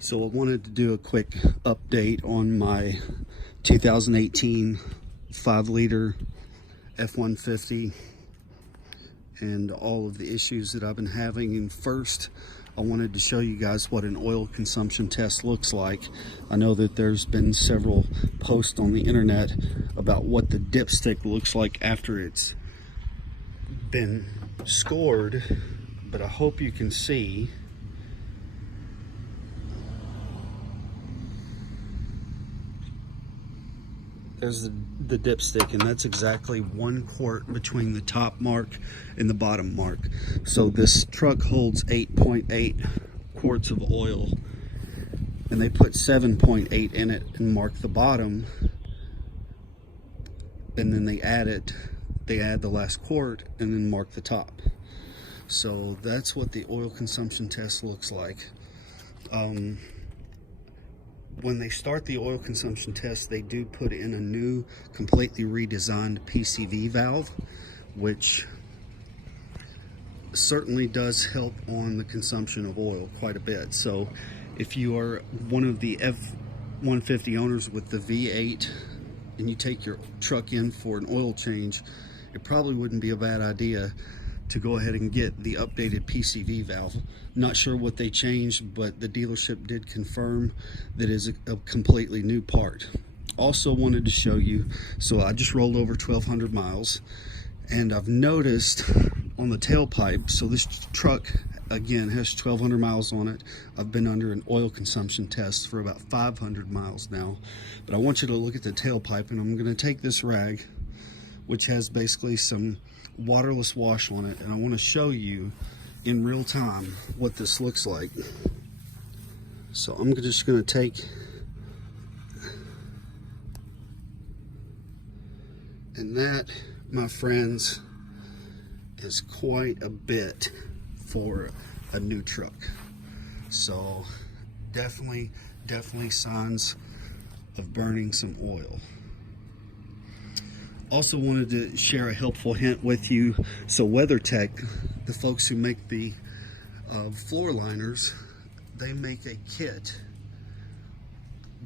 So I wanted to do a quick update on my 2018 5-liter F150 and all of the issues that I've been having. And first, I wanted to show you guys what an oil consumption test looks like. I know that there's been several posts on the internet about what the dipstick looks like after it's been scored, but I hope you can see. There's the dipstick, and that's exactly 1 quart between the top mark and the bottom mark. So this truck holds 8.8 quarts of oil, and they put 7.8 in it and mark the bottom, and then they add the last quart and then mark the top. So that's what the oil consumption test looks like. When they start the oil consumption test, they do put in a new, completely redesigned PCV valve, which certainly does help on the consumption of oil quite a bit. So if you are one of the F150 owners with the V8 and you take your truck in for an oil change, it probably wouldn't be a bad idea to go ahead and get the updated PCV valve. Not sure what they changed, but the dealership did confirm that it is a completely new part. Also wanted to show you, so I just rolled over 1,200 miles, and I've noticed on the tailpipe, so this truck again has 1,200 miles on it. I've been under an oil consumption test for about 500 miles now, but I want you to look at the tailpipe, and I'm going to take this rag, which has basically some waterless wash on it, and I want to show you in real time what this looks like. So I'm just going to take and that, my friends, is quite a bit for a new truck. So definitely signs of burning some oil. Also wanted to share a helpful hint with you. So WeatherTech, the folks who make the floor liners, they make a kit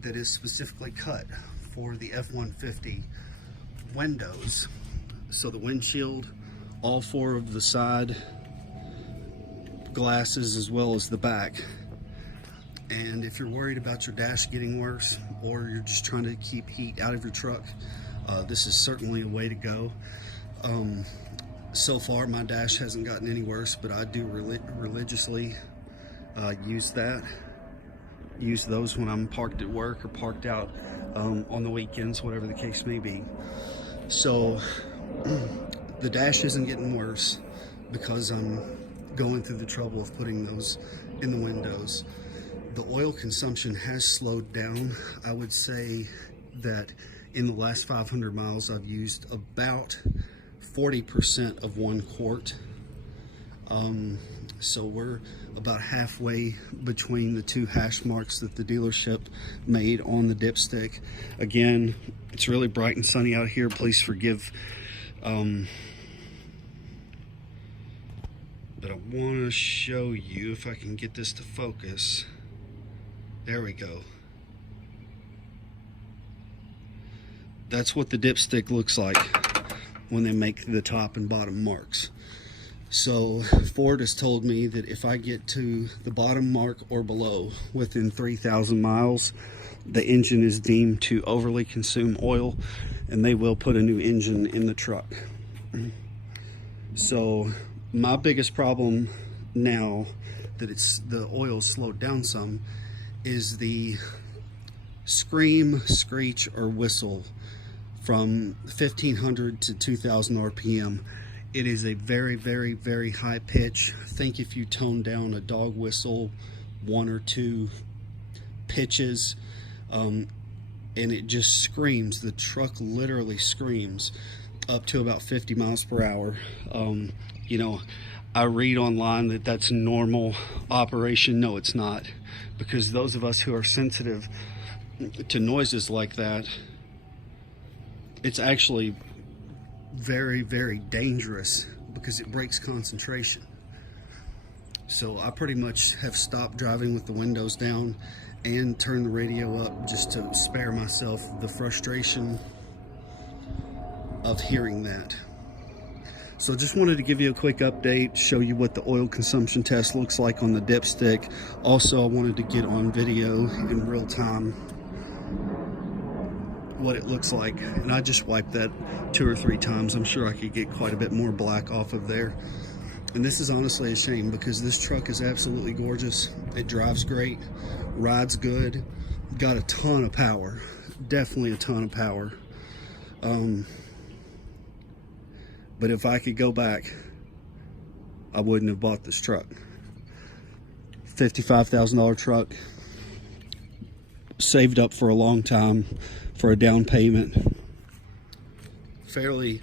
that is specifically cut for the F-150 windows. So the windshield, all 4 of the side glasses as well as the back. And if you're worried about your dash getting worse, or you're just trying to keep heat out of your truck, this is certainly a way to go. So far my dash hasn't gotten any worse, but I do religiously use those when I'm parked at work or parked out on the weekends, whatever the case may be. So the dash isn't getting worse because I'm going through the trouble of putting those in the windows. The oil consumption has slowed down. I would say that in the last 500 miles, I've used about 40% of 1 quart. So we're about halfway between the 2 hash marks that the dealership made on the dipstick. Again, it's really bright and sunny out here. Please forgive. But I want to show you if I can get this to focus. There we go. That's what the dipstick looks like when they make the top and bottom marks. So Ford has told me that if I get to the bottom mark or below within 3,000 miles, the engine is deemed to overly consume oil, and they will put a new engine in the truck. So my biggest problem now that the oil slowed down some is the scream, screech, or whistle from 1,500 to 2,000 RPM. It is a very, very, very high pitch. I think if you tone down a dog whistle 1 or 2 pitches, and it just screams. The truck literally screams up to about 50 miles per hour. You know, I read online that that's normal operation. No, it's not, because those of us who are sensitive to noises like that, it's actually very, very dangerous because it breaks concentration. So I pretty much have stopped driving with the windows down and turned the radio up just to spare myself the frustration of hearing that. So just wanted to give you a quick update, show you what the oil consumption test looks like on the dipstick. Also, I wanted to get on video in real time what it looks like. And I just wiped that 2 or 3 times. I'm sure I could get quite a bit more black off of there. And this is honestly a shame because this truck is absolutely gorgeous. It drives great, rides good, got a ton of power, definitely a ton of power. But if I could go back, I wouldn't have bought this truck. $55,000 truck, saved up for a long time for a down payment. Fairly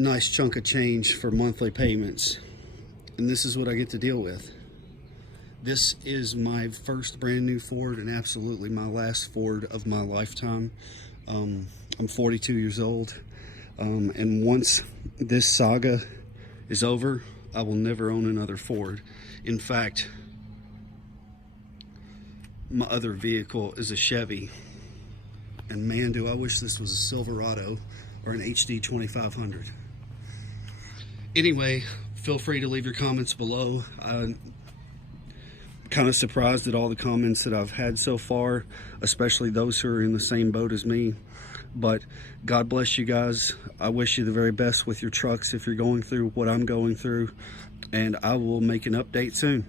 nice chunk of change for monthly payments. And this is what I get to deal with. This is my first brand new Ford and absolutely my last Ford of my lifetime. I'm 42 years old. And once this saga is over, I will never own another Ford. In fact, my other vehicle is a Chevy. And man, do I wish this was a Silverado or an HD 2500. Anyway, feel free to leave your comments below. I'm kind of surprised at all the comments that I've had so far, especially those who are in the same boat as me. But God bless you guys. I wish you the very best with your trucks if you're going through what I'm going through. And I will make an update soon.